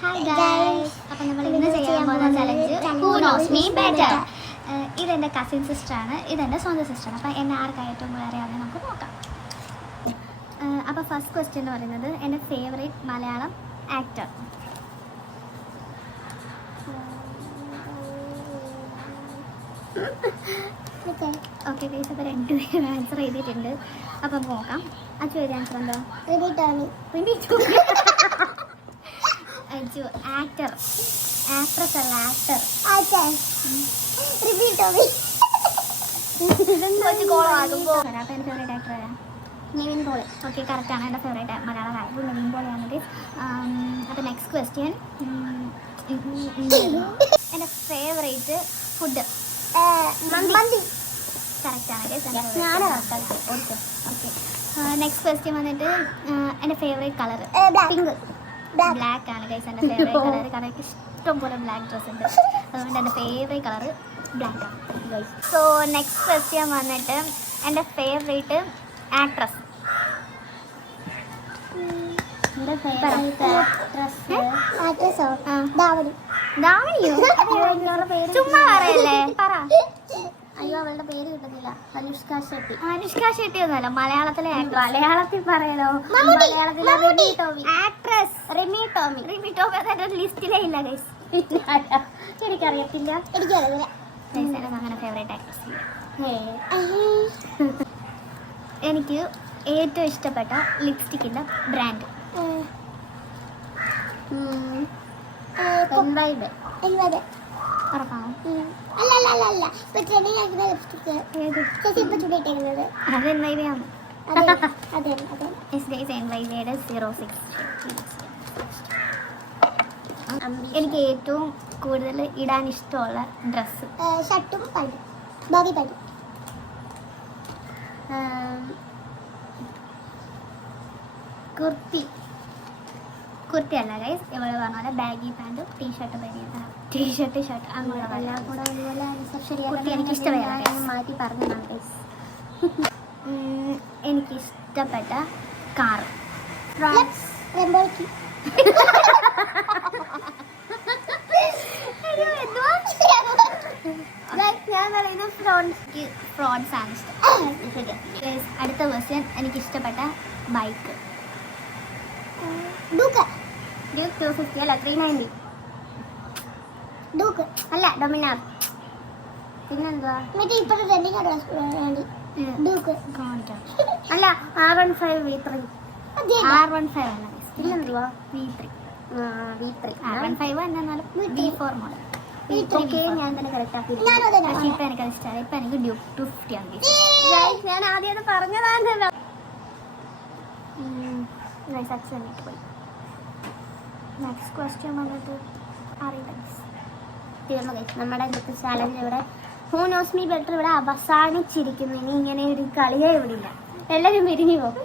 Hi guys, അപ്പം നമ്മൾ ഇന്ന് ചെയ്യാൻ പോകുന്ന challenge who knows me better. ഇതെൻ്റെ കസിൻ സിസ്റ്ററാണ്, ഇതെൻ്റെ സ്വന്തം സിസ്റ്ററാണ്. അപ്പം എന്നെ ആർക്കാണ് ഏറ്റവും കൂടുതൽ അറിയാവുന്നത് നമുക്ക് നോക്കാം. അപ്പോൾ ഫസ്റ്റ് ക്വസ്റ്റ്യൻ എന്ന് പറയുന്നത് എൻ്റെ favourite Malayalam actor. Okay guys, അപ്പോൾ രണ്ടുപേരും ആൻസർ ചെയ്തിട്ടുണ്ട്. അപ്പം നോക്കാം. അച്ചു ഏത് ആൻസർ ഉണ്ടോ? ആക്ടർ, ആക്ട്രസ് അല്ല ആക്ടർ. അപ്പം എൻ്റെ ഫേവറേറ്റ് ആക്ടർ ആരാ? നിവിൻ പോളി. ഓക്കെ, കറക്റ്റാണ്. എൻ്റെ ഫേവറേറ്റ് മലയാളം ആക്ടർ നിവിൻ പോളിയാണെങ്കിൽ. അപ്പോൾ നെക്സ്റ്റ് ക്വസ്റ്റ്യൻ, എൻ്റെ ഫേവറേറ്റ് ഫുഡ് മന്തി. കറക്റ്റാണ്. ഓക്കെ, നെക്സ്റ്റ് ക്വസ്റ്റ്യൻ വന്നിട്ട് എൻ്റെ ഫേവറേറ്റ് കളർ പിങ്ക്, ബ്ലാക്ക് ആണ് ഗൈസ്. എൻ്റെ ഫേവറേറ്റ് കളർ, കാരണം എനിക്ക് ഇഷ്ടം പോലെ ബ്ലാക്ക് ഡ്രസ്സ് ഉണ്ട്, അതുകൊണ്ട് എൻ്റെ ഫേവറേറ്റ് കളർ ബ്ലാക്ക് ആണ് ഗൈസ്. സോ നെക്സ്റ്റ് ക്വസ്റ്റ്യൻ വന്നിട്ട് എൻ്റെ ഫേവറേറ്റ് ആക്ട്രസ്. ചുമ്മാ പറയല്ലേ, പറ. അയ്യോ, അവളുടെ പേര് കിട്ടുന്നില്ല. അനുഷ്ക ഷെട്ടി. അനുഷ്ക ഷെട്ടി ഒന്നുമല്ല, മലയാളത്തിലെ മലയാളത്തിൽ പറയലോ. മലയാളത്തിലെ റിമി ടോമി ആക്ട്രസ്. റിമി ടോമി. റിമി ടോമി അതെന്റെ ലിസ്റ്റിലേ ഇല്ല ഗൈസ്. എനിക്കറിയത്തില്ല. അങ്ങനെ ഫേവറേറ്റ് ആക്ട്രസ്. എനിക്ക് ഏറ്റവും ഇഷ്ടപ്പെട്ട ലിപ്സ്റ്റിക്കിന്റെ ബ്രാൻഡ് എനിക്ക് ഏറ്റവും കൂടുതൽ ഇടാൻ ഇഷ്ടമുള്ള ഡ്രസ്സ് ഷർട്ടും പാൻറ്റും, ബാഗി പാൻറ്റും. കുർത്തി അല്ല ഗൈസ്, ഇവള് പറഞ്ഞ പോലെ ബാഗി പാൻറ്റും ടീഷർട്ട് ഷർട്ട് അങ്ങനെ എല്ലാം കൂടെ അതുപോലെ കുർത്തി എനിക്ക് ഇഷ്ടമല്ല. മാറ്റി പറഞ്ഞതാണ് ഗൈസ്. എനിക്കിഷ്ടപ്പെട്ട കാർ ഞാൻ പറയുന്നത് ഫ്രോൺസ് ആണ് ഇഷ്ടം. അടുത്ത ക്വസ്റ്റ്യൻ, എനിക്കിഷ്ടപ്പെട്ട ബൈക്ക് ഡ്യൂക്ക് 250 അല്ല 390. ഡ്യൂക്ക് അല്ല ഡൊമിനാർ. പിന്നെന്തുവാ മറ്റേ ഇപ്പോഴത്തെ ട്രെൻഡിങ് ഡ്യൂക്ക് അല്ല R15 V3. R15 അല്ല, പിന്നെന്തുവാ V3. R15 എന്നാലും V4 മോഡൽ. ഞാൻ തന്നെ കറക്റ്റ് ആക്കി. പക്ഷേ ഇപ്പം എനിക്കത് ഇഷ്ടമായി. ഇപ്പം എനിക്ക് ഡ്യൂക്ക് 250 ആണ്. ഞാൻ ആദ്യം അത് പറഞ്ഞതാണല്ലോ. പോയി. നെക്സ്റ്റ് ക്വസ്റ്റ്യൻ വന്നിട്ട് തീർന്നു കഴിച്ചു നമ്മുടെ ഇന്നത്തെ ചാലഞ്ച്. ഇവിടെ ഹൂ നോസ് മീ ബെറ്റർ ഇവിടെ അവസാനിച്ചിരിക്കുന്നു. ഇനി ഇങ്ങനെ ഒരു കളിയേ ഇവിടെ ഇല്ല. എല്ലാവരും പിരിഞ്ഞു പോകും.